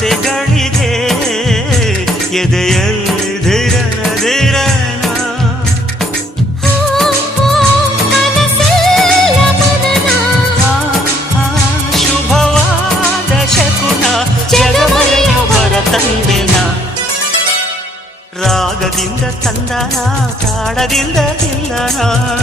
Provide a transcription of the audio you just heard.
ಆಸೆಗಳಿದೆ ಎದೆಯಲ್ಲಿ ರಾಗದಿಂದ ತಂದನ ಕಾಡದಿಂದ ತಿಂದನ